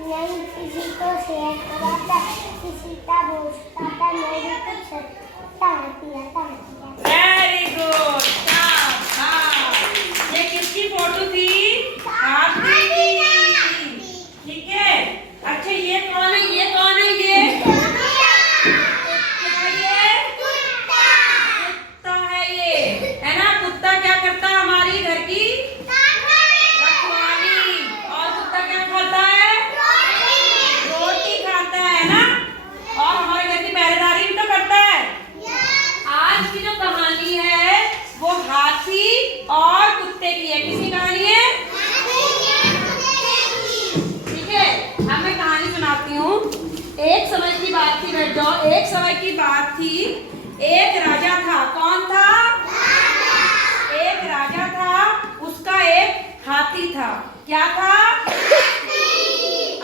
नहीं किसी को शेयर करा था, किसी का पूछता था, मेरी कुछ वेरी गुड। हाँ, ये किसकी फोटो थी? हाथी की। ठीक है। अच्छा ये कौन है? ये कौन है? ये क्या ये? कुत्ता है ये, है ना? कुत्ता क्या करता है? हमारी घर की रखवाली। और कुत्ता क्या खाता है? रोटी खाता है ना? और हमारे घर की पहरेदारी भी तो करता है। आज की जो कहानी है वो हाथी और कुत्ते की है। किसकी कहानी है? ठीक है। अब मैं कहानी सुनाती हूँ। एक समय की बात थी, बैठ जाओ। एक समय की बात थी, एक राजा था। कौन था? एक राजा था, उसका एक हाथी था। क्या था?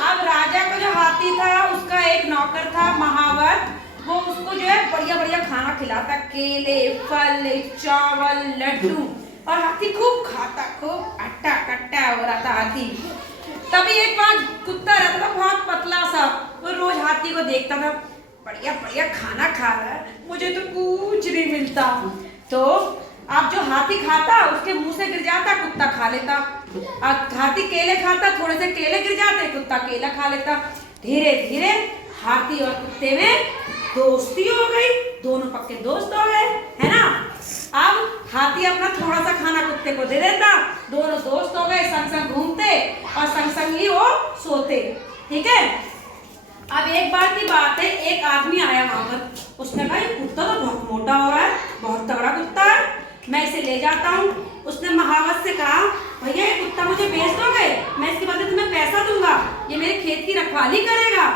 अब राजा का जो हाथी था उसका एक नौकर था महावत। वो उसको जो है बढ़िया बढ़िया खाना खिलाता, केले, फल, चावल, लड्डू। और हाथी खूब खाता, खूब अट्टा कट्टा हो रहा था हाथी। तभी एक बार कुत्ता रहता था बहुत पतला सा, वो रोज हाथी को देखता था, बढ़िया बढ़िया खाना खा रहा है, मुझे तो कुछ नहीं मिलता। तो अब जो हाथी खाता उसके मुंह से गिर जाता, कुत्ता खा लेता। अब हाथी केले खाता, थोड़े से केले गिर जाते, कुत्ता केला खा लेता। धीरे धीरे हाथी और कुत्ते में दोस्ती हो गई, दोनों पक्के दोस्त हो गए, है ना? अब हाथी अपना थोड़ा सा खाना कुत्ते को दे देता, दोनों दोस्त हो गए, संग संग घूमते और संग संग ही वो सोते। ठीक है। अब एक बार की बात है, एक आदमी आया वहां पर। उसने कहा ये कुत्ता तो बहुत मोटा हो रहा है, बहुत तगड़ा कुत्ता है, मैं इसे ले जाता हूँ। उसने महावत से कहा भैया ये कुत्ता मुझे बेच दोगे? मैं इसके बदले तुम्हें पैसा दूंगा, ये मेरे खेत की रखवाली करेगा।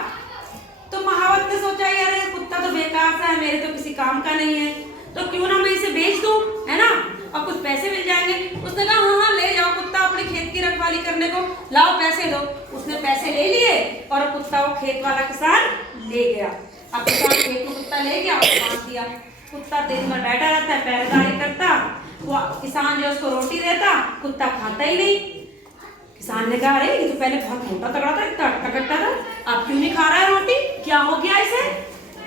तो महावत ने सोचा यार ये कुत्ता तो बेकार सा है, मेरे तो किसी काम का नहीं है, तो क्यों ना मैं इसे बेच दूं, है ना? और कुछ पैसे मिल जाएंगे। उसने कहा हाँ हाँ ले जाओ, कुत्ता अपने खेत की रखवाली करने को, लाओ पैसे दो। उसने पैसे ले लिए और कुत्ता वो खेत वाला किसान ले गया। अब किसान खेत में कुत्ता ले गया और बांध दिया। कुत्ता दिन भर बैठा रहता है, पहरेदारी करता, वो किसान जो उसको रोटी देता, कुत्ता खाता ही नहीं। किसान ने कहा अरे ये तो पहले बहुत मोटा तगड़ा था, इतना अट्टा कट्टा था, अब क्यों नहीं खा रहा है रोटी, क्या हो गया इसे?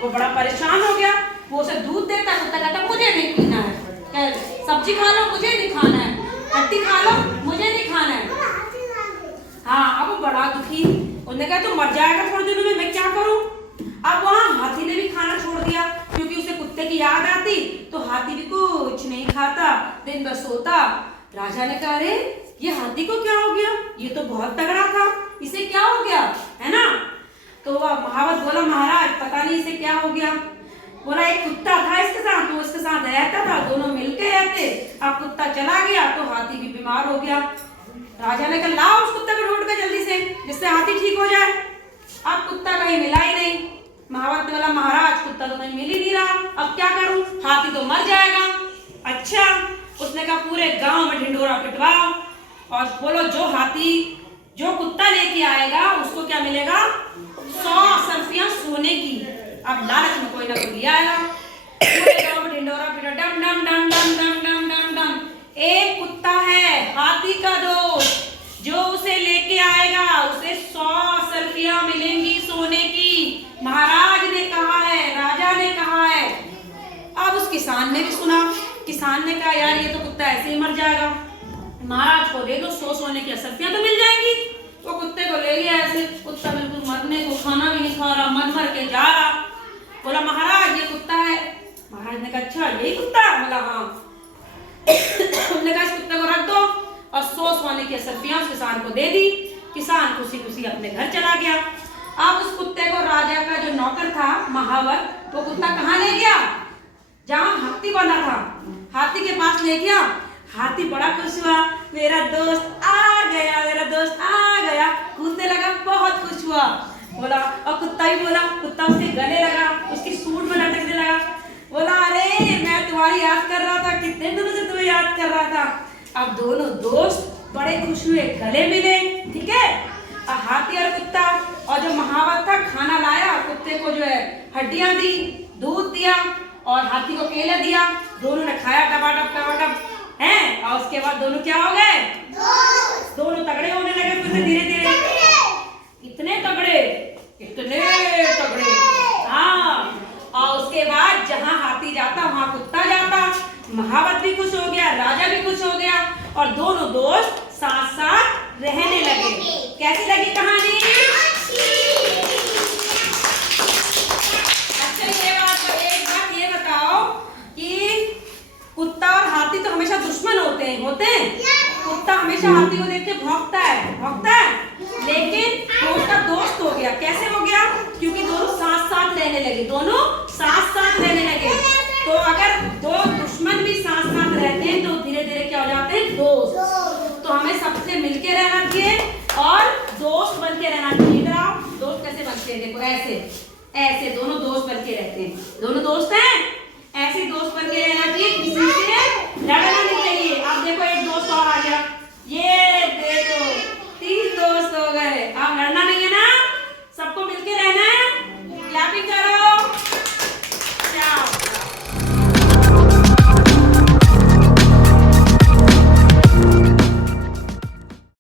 वो बड़ा परेशान हो गया। वो उसे दूध देता, कुत्ता कहता मुझे नहीं पीना है, सब्जी खा लो मुझे नहीं खाना है, हड्डी खा लो मुझे नहीं खाना है। हाँ, अब वो बड़ा दुखी, उसने कहा तो मर जाएगा थोड़े दिनों में, मैं क्या करूं? अब वहाँ हाथी ने भी खाना छोड़ दिया, क्योंकि उसे कुत्ते की याद आती, तो हाथी भी कुछ नहीं खाता, दिन भर सोता। राजा ने कहा अरे ये हाथी को क्या हो गया, ये तो बहुत तगड़ा था, इसे क्या हो गया, है ना? तो महावत बोला महाराज पता नहीं इसे क्या हो गया। बोला एक कुत्ता था इसके साथ, तो इसके साथ रहता था, दोनों मिलके रहते, अब कुत्ता चला गया तो हाथी भी बीमार हो गया। राजा ने कहा लाओ उस कुत्ते को ढूंढ के जल्दी से, जिससे हाथी ठीक हो जाए। अब कुत्ता कहीं मिला ही नहीं। महावत ने बोला महाराज कुत्ता तो कहीं मिल ही नहीं रहा, अब क्या करूं, हाथी तो मर जाएगा। अच्छा, उसने कहा पूरे गांव में ढिंढोरा पिटवाओ और बोलो जो कुत्ता लेके आएगा उसको क्या मिलेगा? 100 सरफियां सोने की। अब लालच में कोई ना कोई ले आएगा। पूरे गांव में ढिंढोरा पिटा, डम डम डम डम डम डम डम डम। एक कुत्ता है हाथी का दोस्त, जो उसे लेके आएगा उसे 100 सरफियां मिलेंगी सोने की। महाराज ने कहा है, राजा ने कहा है। अब उस किसान ने भी सुना। किसान ने कहा यार ये तो कुत्ता ऐसे ही मर जाएगा, महाराज को दे दो, 100 सोने की सरफियां तो मिल जाएंगी। वो कुत्ते को ले गया ऐसे, कुत्ता बिल्कुल मरने को, खाना भी नहीं खा रहा, मर के जा रहा। बोला महाराज ये कुत्ता है। महाराज ने कहा अच्छा यही कुत्ता? बोला हाँ। उन्होंने कहा इस कुत्ते को रख दो और 100 सोने की सरफियां उस किसान को दे दी। किसान खुशी खुशी अपने घर चला गया। अब उस कुत्ते को राजा का जो नौकर था महावत, वो कुत्ता कहाँ ले गया? जहाँ हाथी बना था, हाथी के पास ले गया। हाथी बड़ा खुश हुआ, मेरा दोस्त आ गया, मेरा दोस्त आ गया, कूदने लगा, बहुत खुश हुआ। बोला और कुत्ता भी बोला, कुत्ता उसके गले लगा, उसकी सूंड में लटकने लगा। बोला अरे मैं तुम्हारी याद कर रहा था, कितने दिनों से तुम्हें याद कर रहा था। अब दोनों दोस्त बड़े खुश हुए, गले मिले। ठीक है। हाथी और कुत्ता, और जो महावत था खाना लाया, कुत्ते को जो है हड्डियां दी, दूध दिया और हाथी को केला दिया। दोनों ने खाया टपाटप हैं, और उसके बाद दोनों क्या हो गए? दोनों तगड़े होने लगे फिर धीरे धीरे। कितने तगड़े, कितने तगड़े। हाँ, और उसके बाद जहाँ हाथी जाता वहाँ कुत्ता जाता। महावत भी खुश हो गया, राजा भी खुश हो गया और दोनों दोस्त साथ साथ रहने लगे। कैसी लगी कहानी? अच्छा, एक बात ये बताओ कि कुत्ता और हाथी तो हमेशा दुश्मन होते हैं। कुत्ता हमेशा हाथी को देख के भौंकता है, लेकिन वो उसका दोस्त हो गया। कैसे हो गया? क्योंकि दोनों साथ साथ रहने लगे। तो अगर दो दुश्मन भी साथ साथ रहते हैं तो धीरे धीरे क्या हो जाते हैं? दोस्त। तो हमें सबसे मिलके रहना चाहिए और दोस्त बन के रहना चाहिए। इधर आओ, दोस्त कैसे बनते हैं? देखो ऐसे दोनों दोस्त बन के रहते हैं। दोनों दोस्त हैं, ऐसे दोस्त बन के रहना चाहिए। किसी